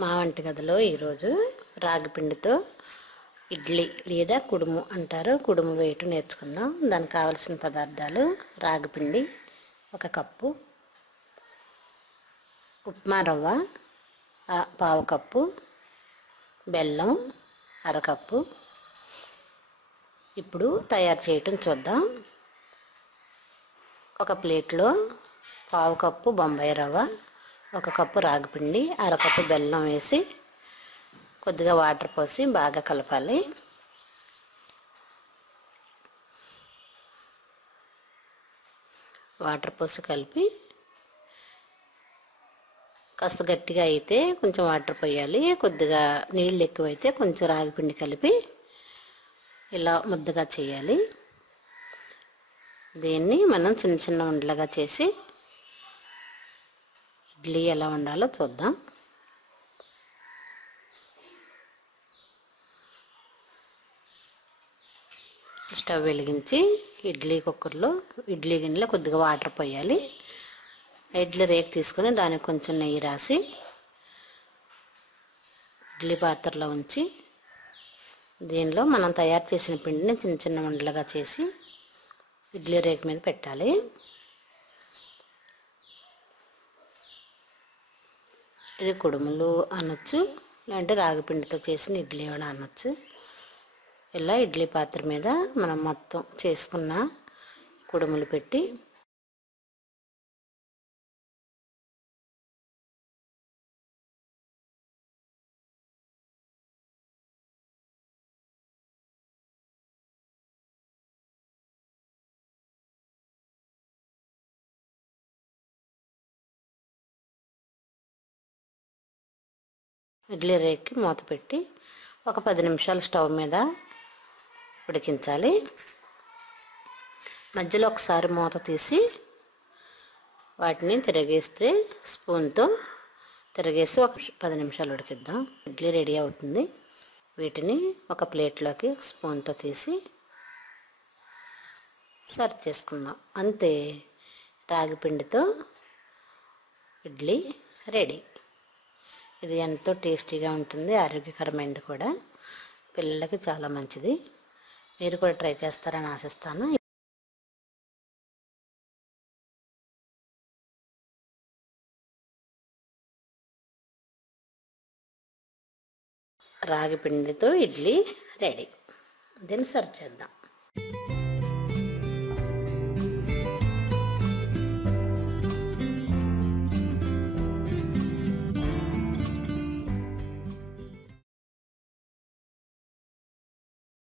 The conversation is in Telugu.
మా వంటగదిలో ఈరోజు రాగి పిండితో ఇడ్లీ లేదా కుడుము అంటారు, కుడుము వేయటం నేర్చుకుందాం. దానికి కావలసిన పదార్థాలు: రాగి పిండి 1 కప్పు, ఉప్మా రవ్వ పావు కప్పు, బెల్లం 1/2 కప్పు. ఇప్పుడు తయారు చేయటం చూద్దాం. ఒక ప్లేట్లో పావు కప్పు బొంబాయి రవ్వ, 1 కప్పు రాగి పిండి, 1/2 కప్పు బెల్లం వేసి కొద్దిగా వాటర్ పోసి బాగా కలపాలి. వాటర్ పోసి కలిపి కాస్త గట్టిగా అయితే కొంచెం వాటర్ పోయాలి, కొద్దిగా నీళ్ళు ఎక్కువైతే కొంచెం రాగి పిండి కలిపి ఇలా ముద్దగా చేయాలి. దీన్ని మనం చిన్న చిన్న ఉండలుగా చేసి ఇడ్లీ ఎలా వండాలో చూద్దాం. స్టవ్ వెలిగించి ఇడ్లీ కుక్కర్లో ఇడ్లీ గిన్నెలో కొద్దిగా వాటర్ పోయాలి. ఇడ్లీ రేకు తీసుకొని దానికి కొంచెం నెయ్యి రాసి ఇడ్లీ పాత్రలో ఉంచి దీనిలో మనం తయారు చేసిన పిండిని చిన్న చిన్న ఉండలుగా చేసి ఇడ్లీ రేకు మీద పెట్టాలి. ఇది కుడుములు అనొచ్చు, లేదంటే రాగి పిండితో చేసిన ఇడ్లీ కూడా అనొచ్చు. ఇలా ఇడ్లీ పాత్ర మీద మనం మొత్తం చేసుకున్న కుడుములు పెట్టి ఇడ్లీ రేక్కి మూత పెట్టి ఒక 10 నిమిషాలు స్టవ్ మీద ఉడికించాలి. మధ్యలో ఒకసారి మూత తీసి వాటిని తిరగేస్తే స్పూన్తో తిరగేసి ఒక 10 నిమిషాలు ఉడికిద్దాం. ఇడ్లీ రెడీ అవుతుంది. వీటిని ఒక ప్లేట్లోకి స్పూన్తో తీసి సర్వ్ చేసుకుందాం. అంతే, రాగి పిండితో ఇడ్లీ రెడీ. ఇది ఎంతో టేస్టీగా ఉంటుంది, ఆరోగ్యకరమైనది కూడా, పిల్లలకి చాలా మంచిది. మీరు కూడా ట్రై చేస్తారని ఆశిస్తాను. రాగి పిండితో ఇడ్లీ రెడీ. దీన్ని సర్వ్ చేద్దాం.